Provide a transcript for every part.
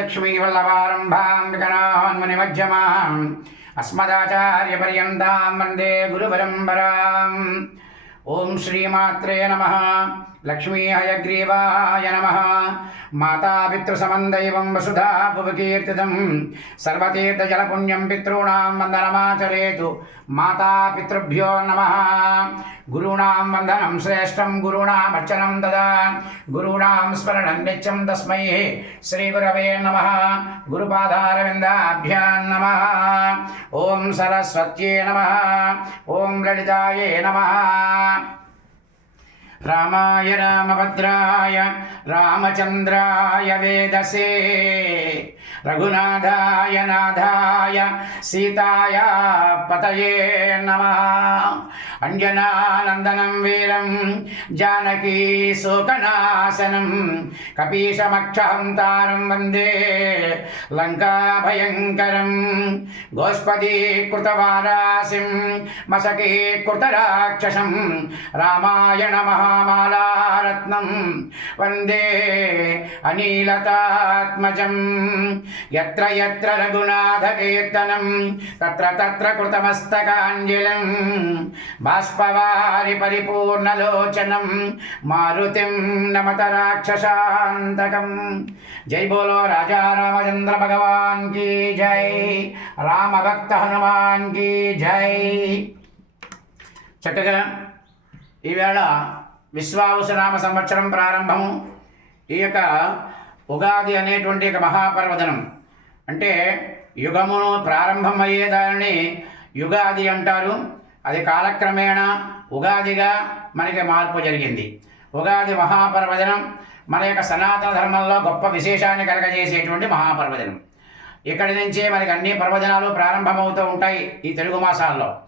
లక్ష్మీవల్లభారంభాం వికనాన్మునిమధ్యమాం అస్మదాచార్యపర్యంతాం వందే గురుపరంపరాం ఓం శ్రీమాత్రే నమ లక్ష్మీ హయగ్రీవాయ నమ. మాతాపితృసమందైవం వసుధా భువకీర్తితం సర్వతీర్థజలపుణ్యం పితॄణాం వందనమాచరేతు. మాతాపితృభ్యో నమ. గురూణాం వందనం శ్రేష్టం గురూణామర్చనం దదా గురూణాం స్మరణం నిత్యం తస్మై శ్రీగురవే నమ. గురుపాదారవిందాభ్యాం నమ. ఓం సరస్వత్యే నమ. ఓం లలితాయే నమ. రామాయ రామభద్రాయ రామచంద్రాయ వేదసే. రఘునాథాయ నాథాయ సీతాయ పతయే నమ. అంజనానందనం వీరం జానకీ శోకనాశనం కపీశమక్షహంతారం వందే. లంకాభయంకరం గోష్పదీకృతవారాసిం మసకీకృతరాక్షసం రామాయణ మహా మహామాలారత్నం వందే అనిలతాత్మజం. ఎత్ర ఎత్ర రఘునాథకీర్తనం. తత్ర తత్ర కృతమస్తకాంజలిం. బాష్పవారి పరిపూర్ణలోచనం. మారుతిం నమత రాక్షసాంతకం జై బోలో రాజా రామచంద్ర భగవాన్ కీ జై. రామభక్త హనుమాన్ కీ జై. చక్కగా ఈవేళ విశ్వావసునామ సంవత్సరం ప్రారంభము ఈ యొక్క ఉగాది అనేటువంటి ఒక మహాపర్వదనం. అంటే యుగమును ప్రారంభం అయ్యేదాన్ని యుగాది అంటారు. అది కాలక్రమేణా ఉగాదిగా మనకి మార్పు జరిగింది. ఉగాది మహాపర్వదనం మన యొక్క సనాతన ధర్మంలో గొప్ప విశేషాన్ని కలగజేసేటువంటి మహాపర్వదనం. ఇక్కడి నుంచే మనకి అన్ని పర్వదనాలు ప్రారంభమవుతూ ఉంటాయి ఈ తెలుగు మాసాల్లో.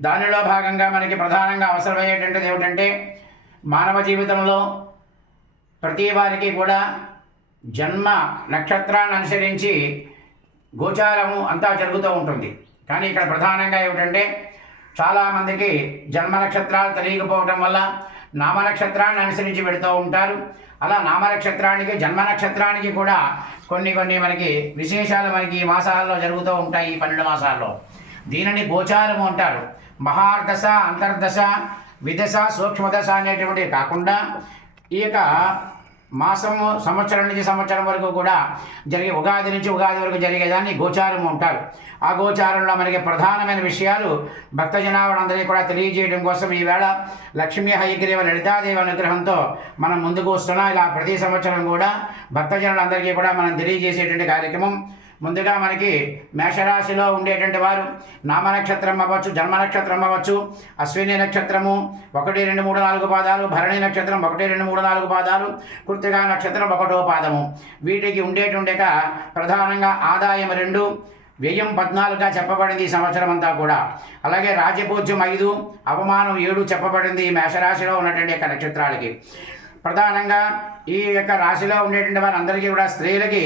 దానిలో భాగంగా మనకి ప్రధానంగా అవసరమయ్యేటువంటిది ఏమిటంటే మానవ జీవితంలో ప్రతి వారికి కూడా జన్మ నక్షత్రాన్ని అనుసరించి గోచారము అంతా జరుగుతూ ఉంటుంది. కానీ ఇక్కడ ప్రధానంగా ఏమిటంటే చాలామందికి జన్మ నక్షత్రాలు తెలియకపోవటం వల్ల నామ నక్షత్రాన్ని అనుసరించి పెడుతూ ఉంటారు. అలా నామ నక్షత్రానికి జన్మ నక్షత్రానికి కూడా కొన్ని కొన్ని మనకి విశేషాలు మనకి ఈ మాసాల్లో జరుగుతూ ఉంటాయి ఈ పన్నెండు మాసాల్లో. దీనిని గోచారము అంటారు. మహార్దశ అంతర్దశ విదశ సూక్ష్మదశ అనేటువంటివి కాకుండా ఈ యొక్క మాసము సంవత్సరం నుంచి సంవత్సరం వరకు కూడా జరిగే ఉగాది నుంచి ఉగాది వరకు జరిగేదాన్ని గోచారం ఉంటారు ఆ గోచారంలో మనకి ప్రధానమైన విషయాలు భక్త జనాభాలందరికీ కూడా తెలియజేయడం కోసం ఈవేళ లక్ష్మీ హయగ్రీవ లలితాదేవి అనుగ్రహంతో మనం ముందుకు వస్తున్నాం. ఇలా ప్రతి సంవత్సరం కూడా భక్తజనులందరికీ కూడా మనం తెలియజేసేటువంటి కార్యక్రమం ముందుగా మనకి మేషరాశిలో ఉండేటువంటి వారు నామ నక్షత్రం అవ్వచ్చు జన్మ నక్షత్రం అవ్వచ్చు అశ్విని నక్షత్రము ఒకటి రెండు మూడు నాలుగు పాదాలు భరణి నక్షత్రం ఒకటి రెండు మూడు నాలుగు పాదాలు కృతిగా నక్షత్రం ఒకటో పాదము. వీటికి ఉండేటువంటి ప్రధానంగా ఆదాయం రెండు వ్యయం పద్నాలుగుగా చెప్పబడింది ఈ సంవత్సరం అంతా కూడా. అలాగే రాజపూజ్యం ఐదు అవమానం ఏడు చెప్పబడింది ఈ మేషరాశిలో ఉన్నటువంటి యొక్క నక్షత్రాలకి. ప్రధానంగా ఈ యొక్క రాశిలో ఉండేటువంటి వారందరికీ కూడా స్త్రీలకి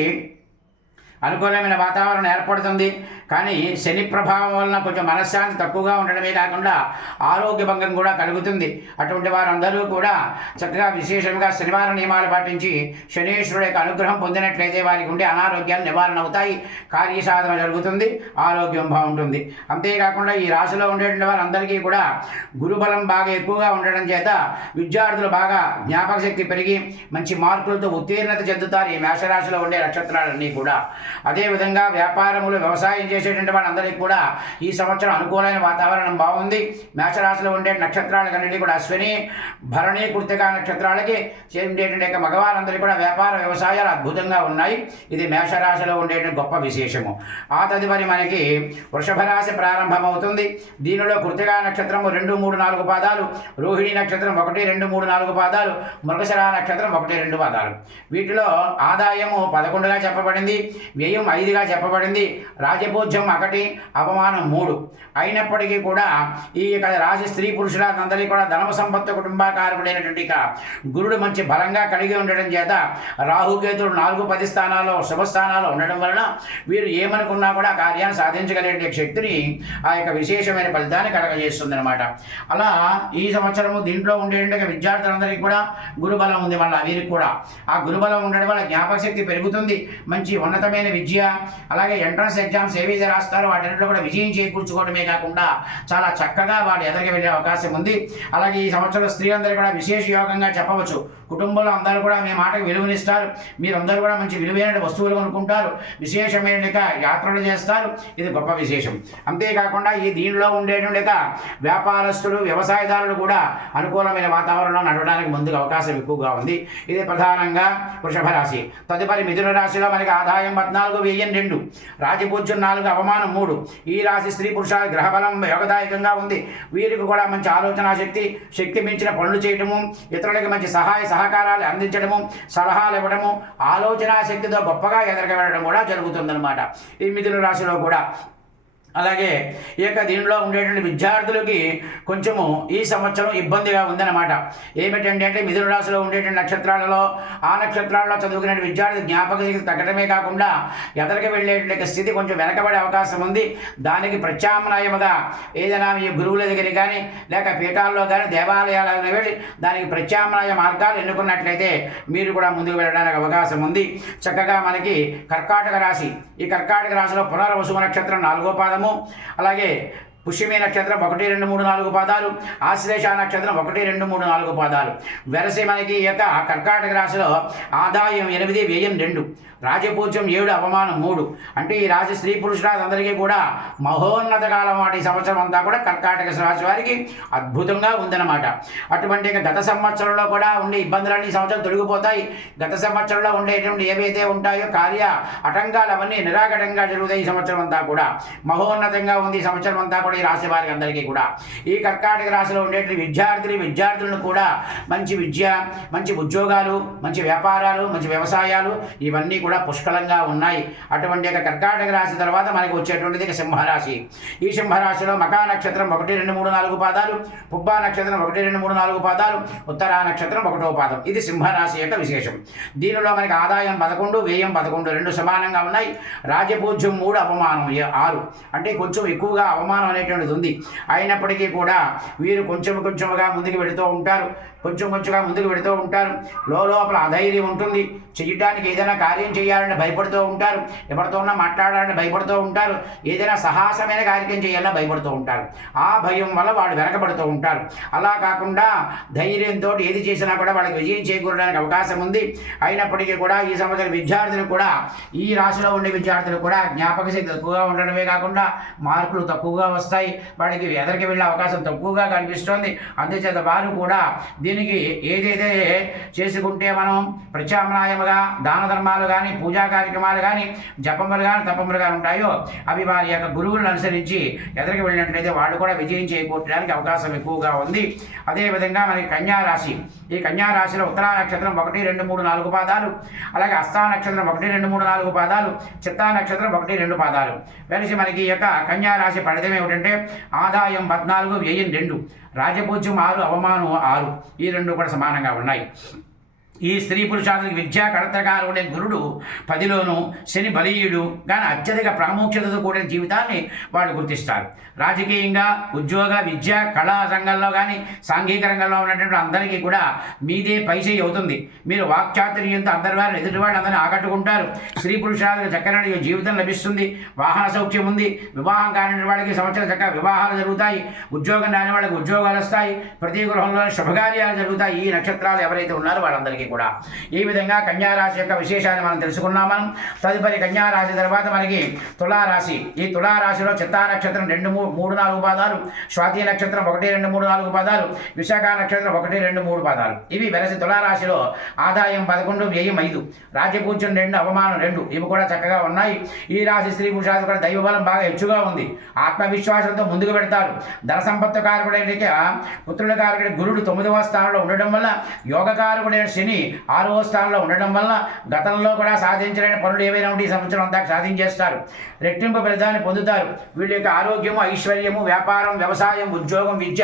అనుకూలమైన వాతావరణం ఏర్పడుతుంది. కానీ శని ప్రభావం వలన కొంచెం మనశ్శాంతి తక్కువగా ఉండడమే కాకుండా ఆరోగ్య భంగం కూడా కలుగుతుంది. అటువంటి వారందరూ కూడా చక్కగా విశేషంగా శనివారం నియమాలు పాటించి శనీశ్వరుడు యొక్క అనుగ్రహం పొందినట్లయితే వారికి ఉండే అనారోగ్యాలు నివారణ అవుతాయి. కార్యసాధన జరుగుతుంది. ఆరోగ్యం బాగుంటుంది. అంతేకాకుండా ఈ రాశిలో ఉండేటువంటి వారందరికీ కూడా గురుబలం బాగా ఎక్కువగా ఉండడం చేత విద్యార్థులు బాగా జ్ఞాపక శక్తి పెరిగి మంచి మార్కులతో ఉత్తీర్ణత చెందుతారు. ఈ మేషరాశిలో ఉండే నక్షత్రాలన్నీ కూడా. అదేవిధంగా వ్యాపారములు వ్యవసాయం చేసేటువంటి వాళ్ళందరికీ కూడా ఈ సంవత్సరం అనుకూలమైన వాతావరణం బాగుంది. మేషరాశిలో ఉండే నక్షత్రాలకన్నిటి కూడా అశ్విని భరణి కృతిక నక్షత్రాలకి ఉండేటువంటి యొక్క మగవారందరికీ కూడా వ్యాపార వ్యవసాయాలు అద్భుతంగా ఉన్నాయి. ఇది మేషరాశిలో ఉండేటువంటి గొప్ప విశేషము. ఆ తదుపరి మనకి వృషభ రాశి ప్రారంభమవుతుంది. దీనిలో కృతిక నక్షత్రము రెండు మూడు నాలుగు పాదాలు రోహిణి నక్షత్రం ఒకటి రెండు మూడు నాలుగు పాదాలు మృగశిర నక్షత్రం ఒకటి రెండు పాదాలు. వీటిలో ఆదాయము పదకొండుగా చెప్పబడింది. వ్యయం ఐదుగా చెప్పబడింది. రాజభోజ్యం ఒకటి అవమానం మూడు. అయినప్పటికీ కూడా ఈ యొక్క రాజ స్త్రీ పురుషులందరికీ కూడా ధనమ సంపత్తు కుటుంబాకారకుడైనటువంటి గురుడు మంచి బలంగా కలిగి ఉండడం చేత రాహుకేతుడు నాలుగు పది స్థానాల్లో శుభ ఉండడం వలన వీరు ఏమనుకున్నా కూడా కార్యాన్ని సాధించగలిగే శక్తిని ఆ యొక్క విశేషమైన ఫలితాన్ని కలగజేస్తుంది అనమాట అలా ఈ సంవత్సరము దీంట్లో ఉండేటువంటి విద్యార్థులందరికీ కూడా గురుబలం ఉంది మళ్ళీ వీరికి కూడా. ఆ గురుబలం ఉండడం వల్ల జ్ఞాపక శక్తి పెరుగుతుంది. మంచి ఉన్నతమైన విద్య అలాగే ఎంట్రన్స్ ఎగ్జామ్స్ ఏవైతే రాస్తారో వాటిలో కూడా విజయం చేకూర్చుకోవడమే కాకుండా చాలా చక్కగా వాడు ఎదరికి వెళ్ళే అవకాశం ఉంది. అలాగే ఈ సంవత్సరం స్త్రీలందరూ కూడా విశేష యోగంగా చెప్పవచ్చు. కుటుంబంలో అందరూ కూడా మీ మాటకు విలువనిస్తారు. మీరందరూ కూడా మంచి విలువైన వస్తువులు కొనుక్కుంటారు. విశేషమైన యాత్రలు చేస్తారు. ఇది గొప్ప విశేషం. అంతేకాకుండా ఈ దీనిలో ఉండేటువంటి వ్యాపారస్తులు వ్యవసాయదారులు కూడా అనుకూలమైన వాతావరణంలో నడవడానికి ముందుకు అవకాశం ఎక్కువగా ఉంది. ఇది ప్రధానంగా వృషభ రాశి. తదుపరి మిథున రాశిలో మనకి ఆదాయం పద్నాలుగు వెయ్యి రెండు. రాజపూజ్యం నాలుగు అవమానం మూడు. ఈ రాశి స్త్రీ పురుష గ్రహబలం యోగదాయకంగా ఉంది. వీరికి కూడా మంచి ఆలోచన శక్తి శక్తి మించిన పనులు చేయటము ఇతరులకు మంచి సహాయ సహకారాలు అందించడము సలహాలు ఇవ్వడము ఆలోచన శక్తితో గొప్పగా ఎదరగ కూడా జరుగుతుందన్నమాట. ఈ మిథున రాశిలో కూడా అలాగే ఈ యొక్క దీనిలో ఉండేటువంటి విద్యార్థులకి కొంచెము ఈ సంవత్సరం ఇబ్బందిగా ఉందన్నమాట. ఏమిటంటే అంటే మిథున రాశిలో ఉండేటువంటి నక్షత్రాలలో ఆ నక్షత్రాలలో చదువుకునే విద్యార్థి జ్ఞాపక శక్తి తగ్గడమే కాకుండా ఎదరికి వెళ్ళేటువంటి స్థితి కొంచెం వెనకబడే అవకాశం ఉంది. దానికి ప్రత్యామ్నాయముగా ఏదైనా మీ గురువుల దగ్గర కానీ లేక పీఠాల్లో కానీ దేవాలయాలకు వెళ్ళి దానికి ప్రత్యామ్నాయ మార్గాలు ఎన్నుకున్నట్లయితే మీరు కూడా ముందుకు వెళ్ళడానికి అవకాశం ఉంది. చక్కగా మనకి కర్కాటక రాశి. ఈ కర్కాటక రాశిలో పునర్వసు నక్షత్రం నాలుగో పాదము. అలాగే పుష్యమి నక్షత్రం ఒకటి రెండు మూడు నాలుగు పాదాలు. ఆశ్లేష నక్షత్రం ఒకటి రెండు మూడు నాలుగు పాదాలు. వెరసి మనకి యొక్క కర్కాటక రాశిలో ఆదాయం ఎనిమిది వ్యయం రెండు. రాజపూజ్యం ఏడు అవమానం మూడు. అంటే ఈ రాశి స్త్రీ పురుషులందరికీ కూడా మహోన్నత కాలం వాటి సంవత్సరం అంతా కూడా కర్కాటక రాశి వారికి అద్భుతంగా ఉందన్నమాట. అటువంటి గత సంవత్సరంలో కూడా ఉండే ఇబ్బందులన్నీ సంవత్సరం తొలగిపోతాయి. గత సంవత్సరంలో ఉండేటువంటి ఏవైతే ఉంటాయో కార్య ఆటంకాలు అవన్నీ నిరాఘటంగా జరుగుతాయి ఈ సంవత్సరం అంతా కూడా. మహోన్నతంగా ఉంది ఈ సంవత్సరం అంతా కూడా. ఈ రాశి వారికి అందరికీ కూడా. ఈ కర్కాటక రాశిలో ఉండేటువంటి విద్యార్థులు విద్యార్థులను కూడా మంచి విద్య మంచి ఉద్యోగాలు మంచి వ్యాపారాలు మంచి వ్యవసాయాలు ఇవన్నీ కూడా పుష్కలంగా ఉన్నాయి. అటువంటి యొక్క కర్కాటక రాశి తర్వాత మనకి వచ్చేటువంటిది ఇక సింహరాశి. ఈ సింహరాశిలో మకా నక్షత్రం ఒకటి రెండు మూడు నాలుగు పాదాలు పుబ్బా నక్షత్రం ఒకటి రెండు మూడు నాలుగు పాదాలు ఉత్తరా నక్షత్రం ఒకటో పాదం. ఇది సింహరాశి యొక్క విశేషం. దీనిలో మనకి ఆదాయం పదకొండు వ్యయం పదకొండు రెండు సమానంగా ఉన్నాయి. రాజపూజ్యం మూడు అవమానం ఆరు. అంటే కొంచెం ఎక్కువగా అవమానం అనేటువంటిది ఉంది. అయినప్పటికీ కూడా వీరు కొంచెం కొంచెంగా ముందుకు వెళుతూ ఉంటారు. కొంచెం కొంచెంగా ముందుకు పెడుతూ ఉంటారు. లోపల అధైర్యం ఉంటుంది. చేయడానికి ఏదైనా కార్యం చేయాలని భయపడుతూ ఉంటారు. ఎవరితోనన్నా మాట్లాడాలని భయపడుతూ ఉంటారు. ఏదైనా సాహసమైన కార్యం చేయాలని భయపడుతూ ఉంటారు. ఆ భయం వల్ల వాళ్ళు వెనకబడుతూ ఉంటారు. అలా కాకుండా ధైర్యంతో ఏది చేసినా కూడా వాళ్ళకి విజయం చేకూరడానికి అవకాశం ఉంది. అయినప్పటికీ కూడా ఈ సంవత్సరం విద్యార్థులు కూడా ఈ రాశిలో ఉండే విద్యార్థులు కూడా జ్ఞాపక శక్తి తక్కువగా ఉండడమే కాకుండా మార్కులు తక్కువగా వస్తాయి. వాళ్ళకి ఎదరికి వెళ్ళే అవకాశం తక్కువగా కనిపిస్తోంది. అందుచేత వారు కూడా దీనికి ఏదైతే చేసుకుంటే మనం ప్రత్యామ్నాయముగా దాన ధర్మాలు కానీ పూజా కార్యక్రమాలు కానీ జపములు కానీ తపములు కానీ ఉంటాయో అవి వారి యొక్క గురువులను అనుసరించి ఎదరికి వెళ్ళినట్లయితే వాళ్ళు కూడా విజయం చేకూర్చడానికి అవకాశం ఎక్కువగా ఉంది. అదేవిధంగా మనకి కన్యా రాశి. ఈ కన్యా రాశిలో ఉత్తరా నక్షత్రం ఒకటి రెండు మూడు నాలుగు పాదాలు. అలాగే అస్థా నక్షత్రం ఒకటి రెండు మూడు నాలుగు పాదాలు. చిత్తా నక్షత్రం ఒకటి రెండు పాదాలు. వెలిసి మనకి ఈ యొక్క కన్యారాశి ఫలితం ఏమిటంటే ఆదాయం పద్నాలుగు వ్యయం రెండు. రాజభోజ్యం ఆరు అవమానం ఆరు ఈ రెండు కూడా సమానంగా ఉన్నాయి. ఈ స్త్రీ పురుషాదులకు విద్యా కడతగారు ఉండే గురుడు పదిలోను శని బలీయుడు కానీ అత్యధిక ప్రాముఖ్యతతో కూడిన జీవితాన్ని వాళ్ళు గుర్తిస్తారు రాజకీయంగా ఉద్యోగ విద్య కళా రంగంలో కానీ సాంఘిక రంగంలో ఉన్నటువంటి అందరికీ కూడా మీదే పైసే అవుతుంది. మీరు వాక్చాతుర్యంతో అందరి వారిని ఎదుటి వాళ్ళు అందరినీ ఆకట్టుకుంటారు. స్త్రీ పురుషాదులకు చక్కనడి జీవితం లభిస్తుంది. వాహన సౌఖ్యం ఉంది. వివాహం కాని వాళ్ళకి సంవత్సరం చక్కగా వివాహాలు జరుగుతాయి. ఉద్యోగం రాని వాళ్ళకి ఉద్యోగాలు వస్తాయి. ప్రతి గృహంలో శుభకార్యాలు జరుగుతాయి. ఈ నక్షత్రాలు ఎవరైతే ఉన్నారో వాళ్ళందరికీ. కూడా. ఈ విధంగా కన్యారాశి యొక్క విశేషాన్ని మనం తెలుసుకున్నాం మనం తదుపరి కన్యారాశి తర్వాత మనకి తులారాశి. ఈ తులారాశిలో చిత్తా నక్షత్రం రెండు మూడు మూడు నాలుగు పాదాలు స్వాతి నక్షత్రం ఒకటి రెండు మూడు నాలుగు పాదాలు విశాఖ నక్షత్రం ఒకటి రెండు మూడు పాదాలు. ఇవి వెలసి తులారాశిలో ఆదాయం పదకొండు వ్యయం ఐదు. రాజ్యపూజ్యం రెండు అవమానం రెండు. ఇవి కూడా చక్కగా ఉన్నాయి. ఈ రాశి స్త్రీ పురుషాలు కూడా దైవబలం బాగా హెచ్చుగా ఉంది. ఆత్మవిశ్వాసంతో ముందుకు పెడతారు. ధన సంపత్తు కారకుడైన పుత్రుల కారకుడి గురుడు తొమ్మిదవ స్థానంలో ఉండడం వల్ల యోగకారకుడైన శని శని ఆరో స్థానంలో ఉండడం వల్ల గతంలో కూడా సాధించలేని పనులు ఏవైనా ఉంటే ఈ సంవత్సరం అంతా సాధించేస్తారు. రెట్టింపు ఫలితాన్ని పొందుతారు. వీళ్ళ యొక్క ఆరోగ్యము ఐశ్వర్యము వ్యాపారం వ్యవసాయం ఉద్యోగం విద్య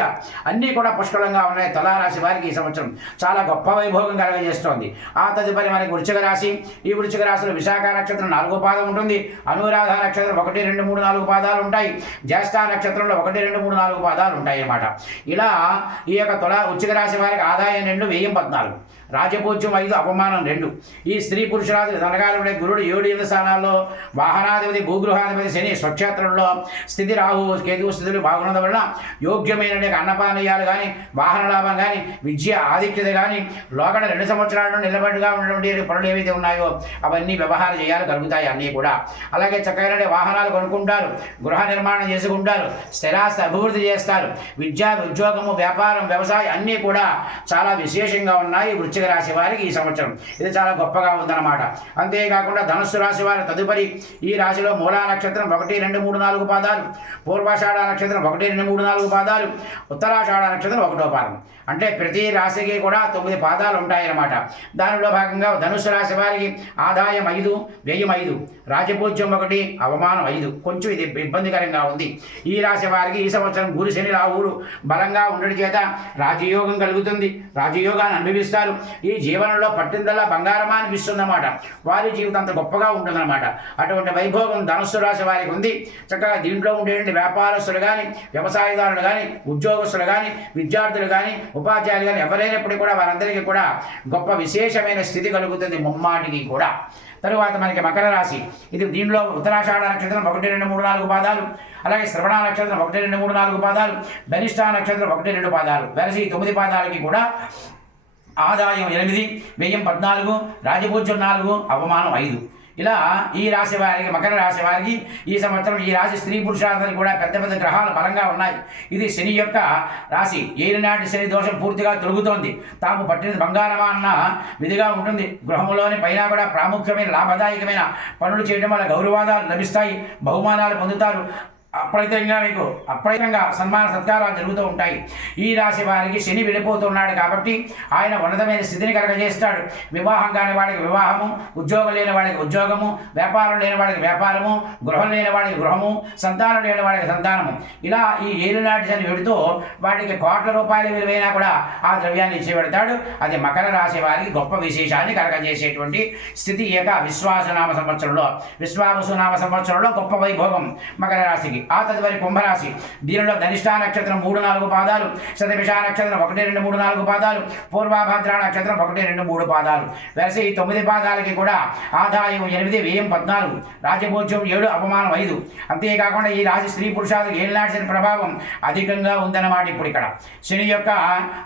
అన్నీ కూడా పుష్కలంగా ఉన్నాయి. తులారాశి వారికి ఈ సంవత్సరం చాలా గొప్ప వైభోగం కలగజేస్తోంది. ఆ తదుపరి మనకి వృచ్చిక రాశి. ఈ వృచ్చిక రాశిలో విశాఖ నక్షత్రం నాలుగో పాదం ఉంటుంది. అనురాధ నక్షత్రం ఒకటి రెండు మూడు నాలుగు పాదాలు ఉంటాయి. జ్యేష్ఠ నక్షత్రంలో ఒకటి రెండు మూడు నాలుగు పాదాలు ఉంటాయి అన్నమాట ఇలా ఈ యొక్క తుల వృశ్చిక రాశి వారికి ఆదాయం రెండు వెయ్యి పద్నాలుగు. రాజపూజ్యం ఐదు అవమానం రెండు. ఈ స్త్రీ పురుషురాది ధనకాలుడే గురుడు ఏడు ఎనిమిది స్థానాల్లో వాహనాధిపతి భూగృహాధిపతి శని స్వక్షేత్రంలో స్థితి రాహు కేతువు స్థితులు బాగున్నది వలన యోగ్యమైన అన్నపానీయాలు కానీ వాహన లాభం కానీ విద్య ఆధిక్యత కానీ లోకడ రెండు సంవత్సరాల నిలబడిగా ఉన్నటువంటి పనులు ఏవైతే ఉన్నాయో అవన్నీ వ్యవహారం చేయాలి కలుగుతాయి అన్నీ కూడా. అలాగే చక్కగా వాహనాలు కొనుక్కుంటారు గృహ నిర్మాణం చేసుకుంటారు స్థిరాస్తి అభివృద్ధి చేస్తారు విద్య ఉద్యోగము వ్యాపారం వ్యవసాయం అన్నీ కూడా చాలా విశేషంగా ఉన్నాయి. వృశ్చిక రాశి వారికి ఈ సంవత్సరం. ఇది చాలా గొప్పగా ఉందన్నమాట. అంతేకాకుండా ధనుస్సు రాశి వారి తదుపరి ఈ రాశిలో మూలా నక్షత్రం ఒకటి రెండు మూడు నాలుగు పాదాలు. పూర్వాషాఢ నక్షత్రం ఒకటి రెండు మూడు నాలుగు పాదాలు. ఉత్తరాషాఢ నక్షత్రం ఒకటో పాదం. అంటే ప్రతి రాశికి కూడా తొమ్మిది పాదాలు ఉంటాయన్నమాట. దానిలో భాగంగా ధనుసు రాశి వారికి ఆదాయం ఐదు వ్యయం ఐదు రాజపూజ్యం ఒకటి అవమానం ఐదు. కొంచెం ఇది ఇబ్బందికరంగా ఉంది. ఈ రాశి వారికి ఈ సంవత్సరం గురు శని రాహువులు బలంగా ఉండడం చేత రాజయోగం కలుగుతుంది. రాజయోగాన్ని అనుభవిస్తారు. ఈ జీవనంలో పట్టిందల్లా బంగారమా అనిపిస్తుందన్నమాట. వారి జీవితం అంత గొప్పగా ఉంటుందన్నమాట. అటువంటి వైభోగం ధనుస్సు రాశి వారికి ఉంది. చక్కగా దీంట్లో ఉండేటువంటి వ్యాపారస్తులు కానీ వ్యవసాయదారులు కానీ ఉద్యోగస్తులు కానీ విద్యార్థులు కానీ ఉపాధ్యాయులు కానీ ఎవరైనప్పటికీ కూడా వారందరికీ కూడా గొప్ప విశేషమైన స్థితి కలుగుతుంది ముమ్మాటికి కూడా. తరువాత మనకి మకర రాశి. ఇది దీనిలో ఉత్తరాషాఢ నక్షత్రం ఒకటి రెండు మూడు నాలుగు పాదాలు. అలాగే శ్రవణ నక్షత్రం ఒకటి రెండు మూడు నాలుగు పాదాలు. ధనిష్ట నక్షత్రం ఒకటి రెండు పాదాలు. వెరసి తొమ్మిది పాదాలకి కూడా ఆదాయం ఎనిమిది వ్యయం పద్నాలుగు రాజపూజ్యం నాలుగు అవమానం ఐదు. ఇలా ఈ రాశి వారికి మకర రాశి వారికి ఈ సంవత్సరం ఈ రాశి స్త్రీ పురుషార్థానికి కూడా పెద్ద పెద్ద గ్రహాలు బలంగా ఉన్నాయి. ఇది శని యొక్క రాశి. ఏలినాటి శని దోషం పూర్తిగా తొలుగుతోంది. తాము పట్టిన బంగారమా అన్న విధిగా ఉంటుంది. గృహంలోని పైన కూడా ప్రాముఖ్యమైన లాభదాయకమైన పనులు చేయడం వల్ల గౌరవాదాలు లభిస్తాయి. బహుమానాలు పొందుతారు. అప్రయత్నంగా మీకు అప్రయత్నంగా సన్మాన సత్కారాలు జరుగుతూ ఉంటాయి. ఈ రాశి వారికి శని వెళ్ళిపోతున్నాడు కాబట్టి ఆయన ఉన్నతమైన స్థితిని కలగజేస్తాడు. వివాహం కాని వాడికి వివాహము ఉద్యోగం లేని వాడికి ఉద్యోగము వ్యాపారం లేని వాడికి వ్యాపారము గృహం లేని వాడికి గృహము సంతానం లేని వాడికి సంతానము. ఇలా ఈ ఏలునాటి శని వెడుతూ వాటికి కోట్ల రూపాయల విలువైనా కూడా ఆ ద్రవ్యాన్ని ఇచ్చి పెడతాడు. అది మకర రాశి వారికి గొప్ప విశేషాన్ని కలగజేసేటువంటి స్థితి. ఏక విశ్వాసనామ సంవత్సరంలో విశ్వావసునామ సంవత్సరంలో గొప్ప వైభోగం మకర రాశికి. ఆ తదుపరి కుంభరాశి. దీనిలో ధనిష్టా నక్షత్రం మూడు నాలుగు పాదాలు శతభిష నక్షత్రం ఒకటి రెండు మూడు నాలుగు పాదాలు పూర్వాభద్ర నక్షత్రం ఒకటి రెండు మూడు పాదాలు. వెరసి ఈ తొమ్మిది పాదాలకి కూడా ఆదాయం ఎనిమిది వ్యయం పద్నాలుగు రాజభోజ్యం ఏడు అవమానం ఐదు. అంతేకాకుండా ఈ రాశి స్త్రీ పురుషాలు ఏళ్ళాడిసిన ప్రభావం అధికంగా ఉందన్నమాట ఇప్పుడు ఇక్కడ. శని యొక్క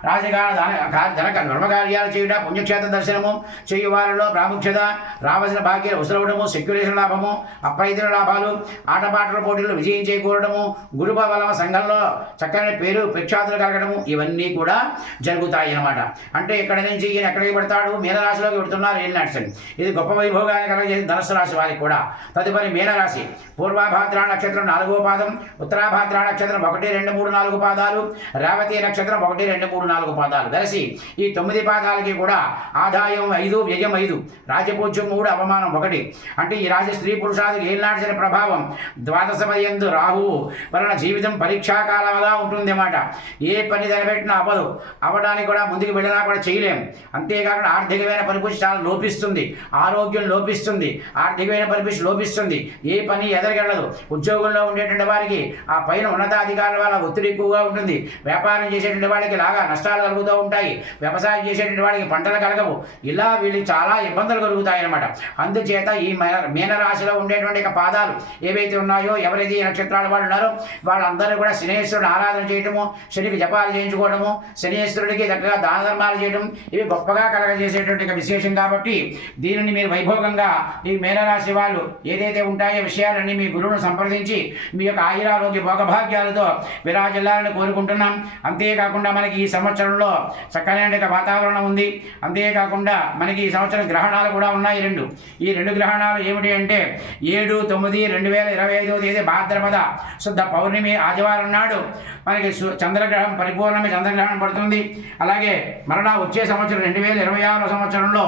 రాజకాల ధన ధన ధర్మకార్యాలు చేయుట పుణ్యక్షేత్ర దర్శనము చేయు వారిలో ప్రాముఖ్యత రావలసిన భాగ్యాలు ఉసరవడము సెక్యులేషన్ లాభము అప్రైతుల లాభాలు ఆటపాటల పోటీలు విజయం చేకూరడము గురుబలమ సంఘంలో చక్కని పేరు ప్రఖ్యాతులు కలగడము ఇవన్నీ కూడా జరుగుతాయి అన్నమాట. అంటే ఇక్కడ నుంచి ఈయన ఎక్కడికి పెడతాడు మీనరాశిలోకి పెడుతున్నారు ఏం నడిచండి ఇది గొప్ప వైభోగాన్ని కలగజేసి ధనుసు రాశి వారికి కూడా. తదుపరి మీనరాశి. పూర్వాభాద్ర నక్షత్రం నాలుగో పాదం ఉత్తరాభాద్ర నక్షత్రం ఒకటి రెండు మూడు నాలుగు పాదాలు రేవతి నక్షత్రం ఒకటి రెండు మూడు నాలుగు పాదాలు. కలిసి ఈ తొమ్మిది పాదాలకి కూడా ఆదాయం ఐదు వ్యయం ఐదు రాజపూజ్యం మూడు అవమానం ఒకటి. అంటే ఈ రాజ స్త్రీ పురుషాదికి ఏళ్ళనాడిసిన ప్రభావం? ద్వాదశమయందు రాహువు వలన జీవితం పరీక్షాకాలంగా ఉంటుంది అన్నమాట ఏ పని నిలబెట్టినా అవ్వదు. అవ్వడానికి కూడా ముందుకు వెళ్ళినా కూడా చేయలేం. అంతేకాకుండా ఆర్థికమైన పరిపుష్టి చాలా లోపిస్తుంది. ఆరోగ్యం లోపిస్తుంది. ఆర్థికమైన పరిపుష్టి లోపిస్తుంది. ఏ పని ఎదరగలదు ఉద్యోగంలో ఉండేటువంటి వారికి ఆ పైన ఉన్నతాధికారుల వల్ల ఒత్తిడి ఎక్కువగా ఉంటుంది. వ్యాపారం చేసేటువంటి వాడికి లాగా నష్టాలు కలుగుతూ ఉంటాయి. వ్యవసాయం చేసేటువంటి వాడికి పంటలు కలగవు. ఇలా వీళ్ళకి చాలా ఇబ్బందులు కలుగుతాయి అన్నమాట అందుచేత ఈ మీన- మీనరాశిలో ఉండేటువంటి పాదాలు ఏవైతే ఉన్నాయో ఎవరైతే నక్షత్రాల వాళ్ళు ఉన్నారో. వాళ్ళందరూ కూడా శనేశ్వరుని ఆరాధన చేయటము శనికి జపాలు చేయించుకోవడము శనేశ్వరుడికి చక్కగా దాన ధర్మాలు చేయడం ఇవి గొప్పగా కలగజేసేటువంటి విశేషం కాబట్టి దీనిని మీరు వైభోగంగా ఈ మేనరాశి వాళ్ళు ఏదైతే ఉంటాయో విషయాలన్నీ మీ గురువును సంప్రదించి మీ యొక్క ఆయురారోగ్య భోగభాగ్యాలతో విరాజిల్లాలని కోరుకుంటున్నాం. అంతేకాకుండా మనకి ఈ సంవత్సరంలో చక్కనైన వాతావరణం ఉంది. అంతేకాకుండా మనకి ఈ సంవత్సరం గ్రహణాలు కూడా ఉన్నాయి రెండు. ఈ రెండు గ్రహణాలు ఏమిటి అంటే ఏడు తొమ్మిది రెండు వేల ఇరవై ఐదో తేదీ భాద్రపద భాద్రపద శుద్ధ పౌర్ణమి ఆదివారం నాడు మనకి చంద్రగ్రహం పరిపూర్ణమి చంద్రగ్రహణం పడుతుంది. అలాగే మరలా వచ్చే సంవత్సరం రెండు వేల ఇరవై ఆరో సంవత్సరంలో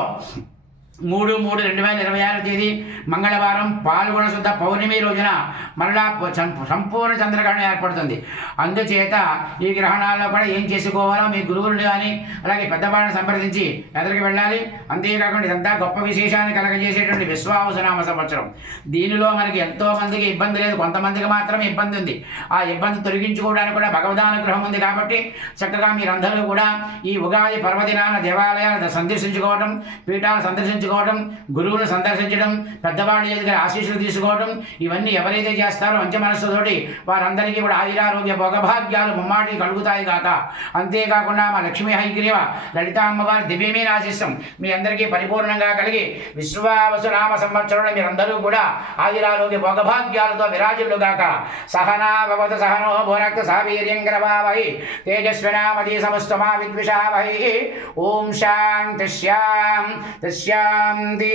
మూడు మూడు రెండు వేల ఇరవై ఆరు తేదీ మంగళవారం పాల్గొన శుద్ధ పౌర్ణమి రోజున మరలా సంపూర్ణ చంద్రగ్రహణం ఏర్పడుతుంది. అందుచేత ఈ గ్రహణాల్లో కూడా ఏం చేసుకోవాలో మీ గురువులు కానీ అలాగే పెద్దవాళ్ళని సంప్రదించి ఎదరికి వెళ్ళాలి. అంతేకాకుండా ఇదంతా గొప్ప విశేషాన్ని కలగజేసేటువంటి విశ్వావసనామ సంవత్సరం. దీనిలో మనకి ఎంతో మందికి ఇబ్బంది లేదు. కొంతమందికి మాత్రమే ఇబ్బంది ఉంది. ఆ ఇబ్బంది తొలగించుకోవడానికి కూడా భగవదానుగ్రహం ఉంది కాబట్టి చక్కగా మీరందరూ కూడా ఈ ఉగాది పర్వదినాన దేవాలయాలను సందర్శించుకోవడం పీఠాలు సందర్శించుకోవడం తీసుకోవడం గురువును సందర్శించడం పెద్దవాళ్ళ దగ్గర ఆశీస్సులు తీసుకోవడం ఇవన్నీ ఎవరైతే చేస్తారో మంచి మనస్సుతోటి వారందరికీ కూడా ఆయురారోగ్య భోగభాగ్యాలు ముమ్మాటి కలుగుతాయి కాక అంతేకాకుండా మా లక్ష్మీ హైగ్రీవ లలితా అమ్మవారి దివ్యమైన ఆశిస్తాం మీ అందరికీ పరిపూర్ణంగా కలిగి విశ్వావసునామ సంవత్సరంలో మీరందరూ కూడా ఆయురారోగ్య భోగభాగ్యాలతో విరాజులు గాక. సహనా భవత సహనో భోరక్త సావీర్యం గ్రవావహి. తేజస్వినామతి సమస్తమా విద్విషావహి. ఓం శాంతి శ్యాం. శాంతి